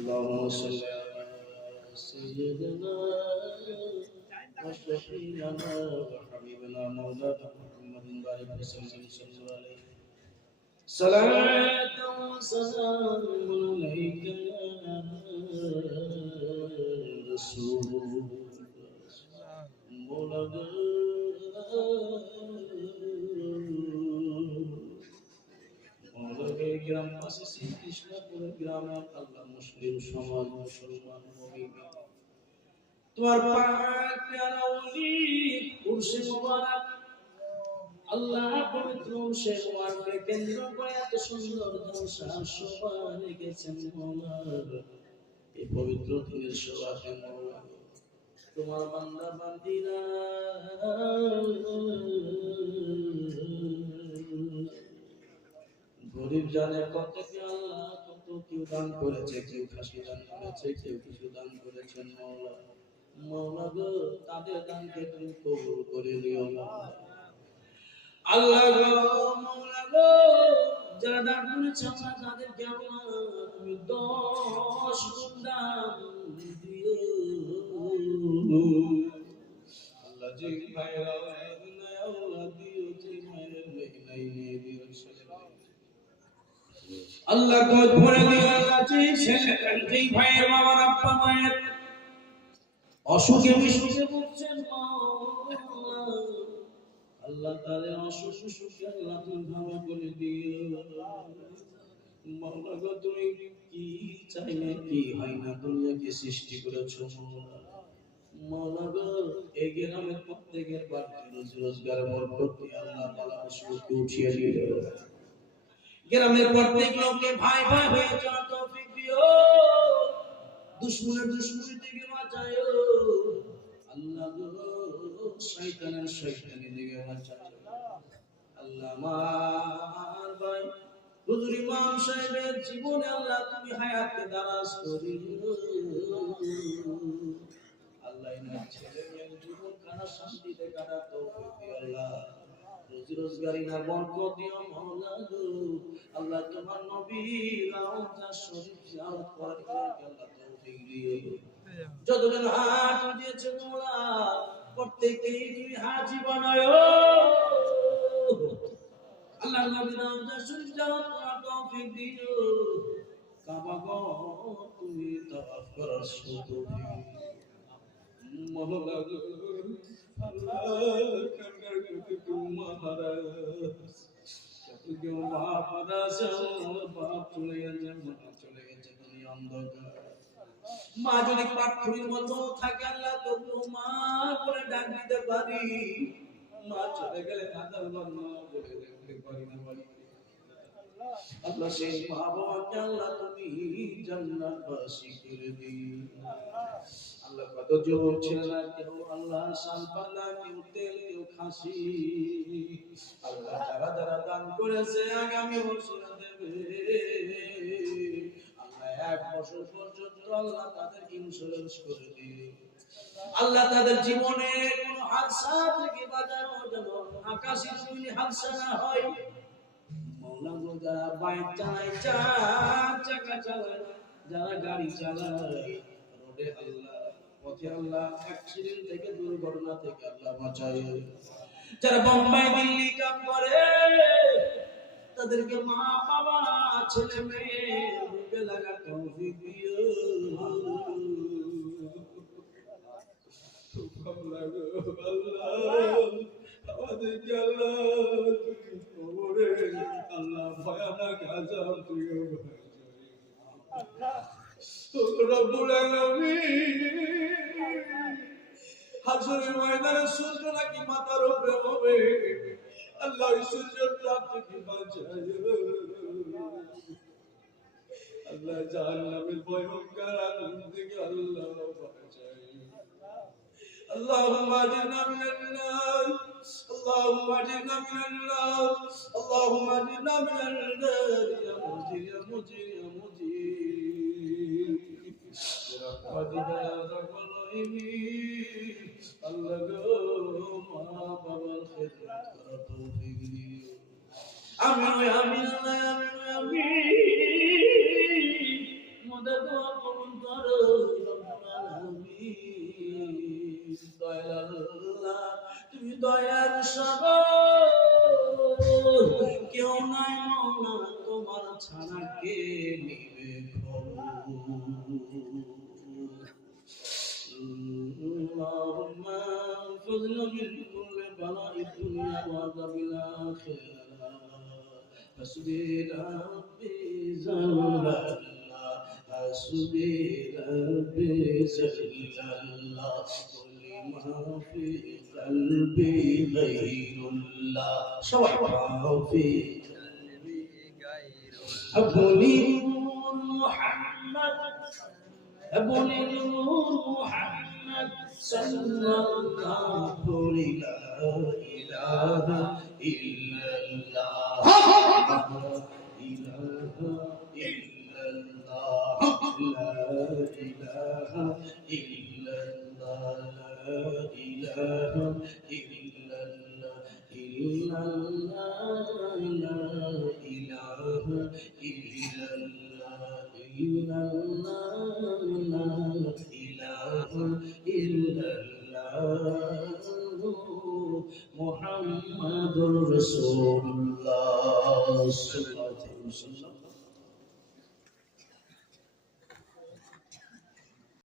اللهم صل على سيدنا وشفيعنا وحبيبنا مولانا محمد بارك وسلم صلى الله عليه صلاة وسلام عليك يا رسول مولانا গ্রামবাসী শ্রীকৃষ্ণপুরের গ্রামের আল্লাহ মুসলিম সমাজ মুসলমান মুমিন তোমার পাক প্যারা ওলি উরসে মুবারক আল্লাহ পবিত্র উরসে মুবারককে কেন্দ্র করে এত সুন্দর জলসা শোভা রেখেছেন মওলা এই পবিত্র দিনের শোভাতে মওলা তোমার বান্দা বান্দিরা গরিব জানে কত কি আল্লাহ কত কেউ দান করেছে, কেউ খাসি দান করেছে, কেউ কিছু দান করেছেন মওলা মওলা গো তাদের দানকে তুমি কবুল করে নিও আল্লাহ গো মওলা গো যারা দান করেছে আল্লাহ তাদেরকে আল্লাহ তুমি 10 গুণ দান দিও আল্লাহ যে ভাইরা আল্লাহ দিও যে মায়ের মেঘনাই নিয়ে দিও আল্লাহ কই ভরে দিও আল্লাহ যেই ভাইয়ের বাবার আব্বা মায়ের অসুখে বিসুখে ভুগছেন আল্লাহ তাদের অসুখ সুখে আল্লাহ তুমি ভালো করে দিও মাওলা গো তুমি কি চাইলে কি হয় না দুনিয়াকে সৃষ্টি করেছো মাওলা গো এই গ্রামের প্রত্যেকের বাড়িতে রোজ রোজগার বরকত দিয়ে আল্লাহ তাআলা অসুখকে উঠিয়ে দিও গ্রামের প্রত্যেক লোককে ভাই ভাই হয়ে চলার তৌফিক দিও দুশমনি থেকে বাঁচায়ো আল্লাহ গো শয়তানি থেকে বাঁচায়ো আল্লাহ আমার ভাই হুজুর ইমাম সাহেবের জীবনে আল্লাহ তুমি হায়াতকে দারাজ করিও আল্লাহ ইনার ছেলে মেয়ের জীবন কানা শান্তিতে কাটার তৌফিক দিও আল্লাহ রোজি রোজগারি না বরকত দিও মাওলা গো আল্লাহ তোমার নবী রওজা শরীফ জিয়ারত করার আল্লাহ তৌফিক দিও যতজন হাত দিয়েছে মাওলা প্রত্যেককেই তুমি হাজী বানায়ো আল্লাহ নবী রওজা শরীফ জিয়ারত করার তৌফিক দিও কাবা ঘর তুমি তাওয়াফ করার তৌফিক মাওলা গো আল্লাহ কাঙ্গার করতে মহারাজ কেউ মহারাজ বাপ চলে গেছে দুনিয়া অন্ধকার মা যদি পাটখড়ির মতো থাকে আল্লাহ তবু মা বলে ডাক দিতে পারি মা চলে গেলে আদার বান্না বলে দেখতে পারি না আল্লাহ সেই মা বাবাকে আল্লাহ তুমি জান্নাতবাসী করে দিও আল্লাহ কত যুবক ছেলেরা কেউ আল্লাহ সালপানা কেউ তেল কেউ খাসি আল্লাহ যারা দান করেছে আগামী বছর দেবে আল্লাহ 1 বছর পর্যন্ত আল্লাহ তাদের ইন্স্যুরেন্স করে দিও আল্লাহ তাদের জীবনে কোনো হাদসা থেকে বাঁচানো যেন আকাশী জমিনে হাদসা না হয় মাওলা গো যারা বাইক চালায় 4 চাকা চালায় যারা গাড়ি চালায় রোডে আল্লাহ পথে আল্লাহ অ্যাক্সিডেন্ট থেকে দুর্ঘটনা থেকে আল্লাহ বাঁচায় যারা বোম্বাই দিল্লি কাম করে তাদেরকে মা বাবা ছেলে মেয়ে বুকে লাগা তৌফিক দিও আল্লাহ আমাদেরকে আল্লাহ তুমি কবরে আল্লাহ ভয়ানক আযাব দিও রব্বুল আলামিন হাসরের ময়দানে সূর্য নাকি মাথার উপরে হবে আল্লাহ সূর্যের তাপ থেকে বাঁচায়ো আল্লাহ জাহান্নামের ভয়ঙ্কর আগুন থেকে আল্লাহ বাঁচায়ো اللهم اجرنا من النار اللهم اجرنا من النار اللهم اجرنا من النار يا مجير يا مجير يا مجير برحمتك يا ارحم الراحمين الله গো মা বাবার খেদমত করার তৌফিক দিও আমিন আমিন আল্লাহ আমিন আমিন মদদ কে নিবে اللهم احفظنا من كل بلاء الدنيا وعذاب الآخرة حسبي ربي جل الله حسبي ربي جل الله ولما في قلبي غير الله شوحا في قلبي غير الله أبني نور محمد أبني نور محمد صلى الله لا إله إلا الله إله إلا الله لا إله إلا الله لا إله إلا الله إلا الله لا إله إلا الله إلا الله لا إله إلا الله محمد رسول الله صلى الله عليه وسلم